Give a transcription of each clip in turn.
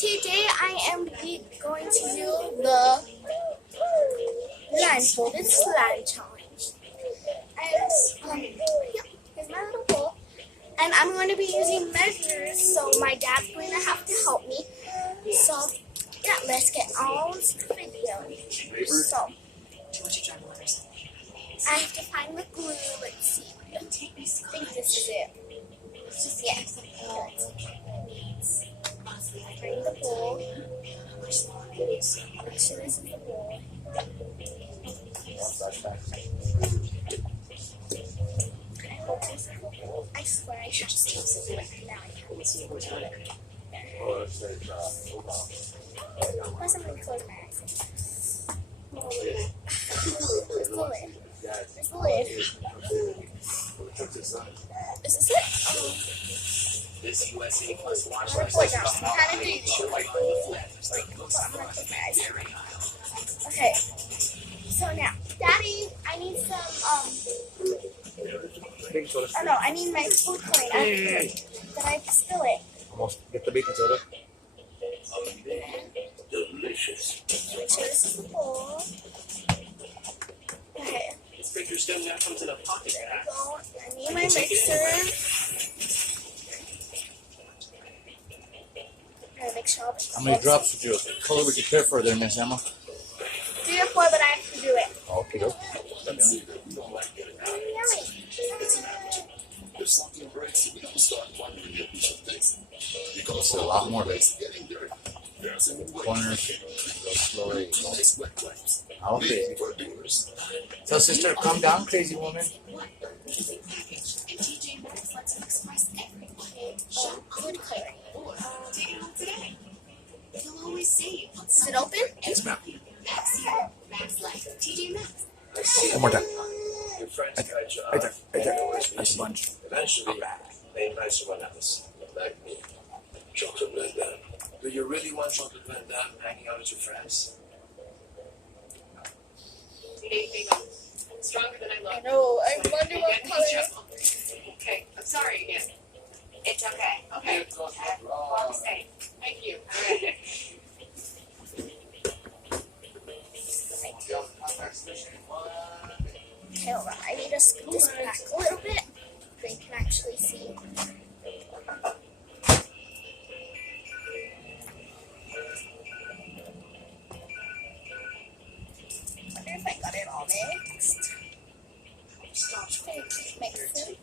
Today I am going to do the Blindfolded slime challenge. And yeah, here's my little bowl. And I'm going to be using measures, so my dad's going to have to help me. So yeah, let's get on with the video. So I have to find the glue. Let's see. I think this is it. Yeah. Find the bowl. Make sure this is the bowl. I hope this is the bowl. I swear I should just use it right now. I can't see what's on it. Unless I'm going to close my eyes. Where's the lid? Where's the lid? Is this it? This USA Plus watch list is kind of dangerous. I'm gonna close my eyes. Okay. So now, Daddy, I need some oh no, I need my food coloring. Did I spill it? Almost get the baking soda. Delicious. Make sure this is the bowl. Okay. This picture's going to come to the pocket There we go. I need my mixer. Make sure How many drops would you color would you care for there, Miss Emma? 3 or 4, but I have to do it. Okay, go. If something breaks, we don't start wondering if we should fix it. Because a lot more like getting there. There's a way. corners. Go slowly. Nice wet wipes. How crazy. For doers. So, sister, calm down, crazy woman. Food coloring. You'll always save. Is it open? Yes, ma'am. Max here. Max Life. TJ Maxx. One more time. Your friends cut you Right there. off. Right there. That's a bunch. Eventually, they invite someone else, like me. Chocolate Van Damme. Do you really want Chocolate Van Damme hanging out with your friends? Stronger than I love. No, I wonder what color. Okay, I'm sorry again. It's okay. Okay. Well, safe. Thank you. All right. Okay, hold on. I need to scoot this back a little bit so you can actually see. I wonder if I got it all mixed. Okay, mix it.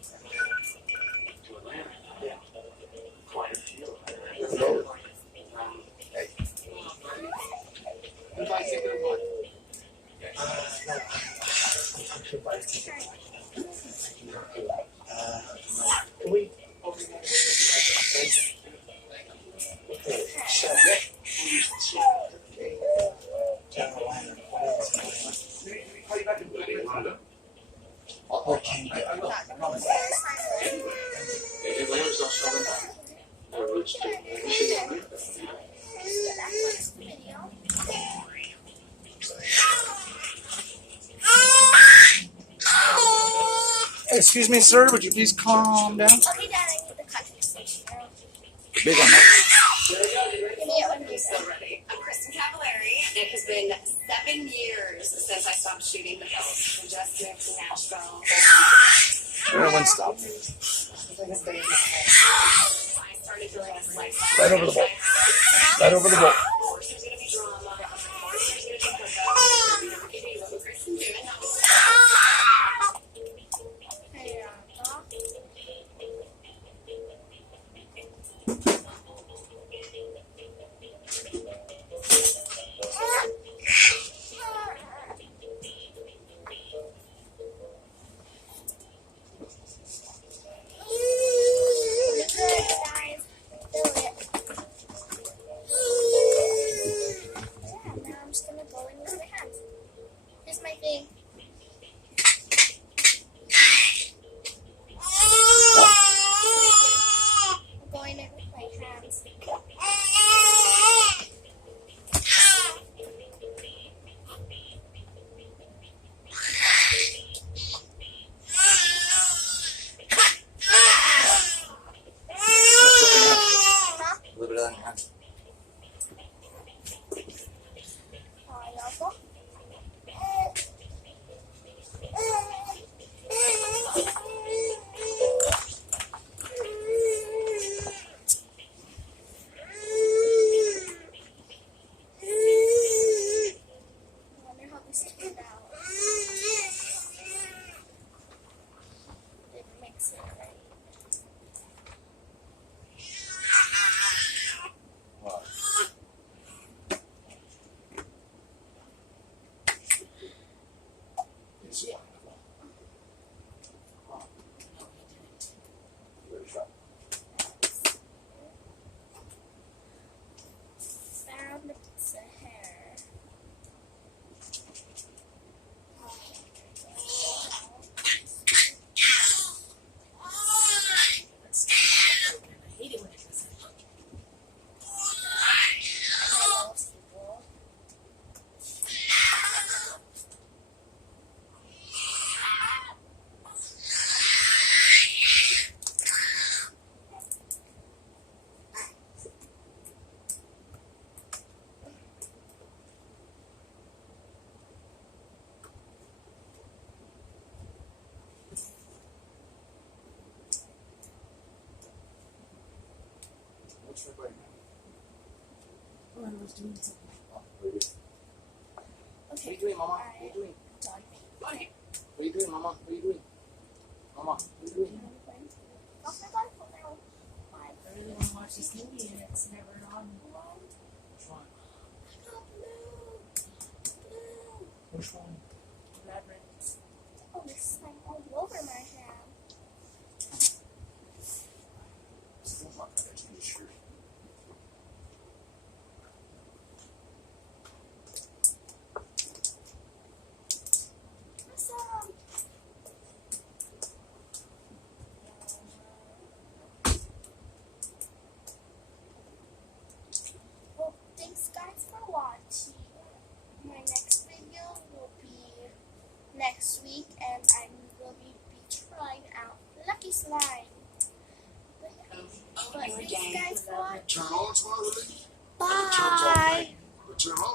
Excuse me, sir. Would you please calm down? Okay, Dad, I need the context. Big one, huh? Give me it when you So ready. I'm Kristen Cavallari. It has been 7 years since I stopped shooting the pills. We just moved to Nashville. Everyone stop. I started doing this like Right over the bowl. Right over the bowl. There's going to be drama. There's going to be hookup. There's going to be what Kristen doing. What's right Oh, I was doing something. What are you doing, Mama? What are you doing? What are you doing, Mama? What are you doing? Mama, what are you doing? I really want to watch this movie and it's never on. Which one? Blue. Which one? Labyrinth. Oh, there's slime all over my hand. Still not gonna change your shirt. Awesome. Well, thanks guys for watching. My next video will be next week, and I will be trying out Lucky Slime. But thanks guys for watching. Turn on tomorrow, Lily? Bye. Turn on.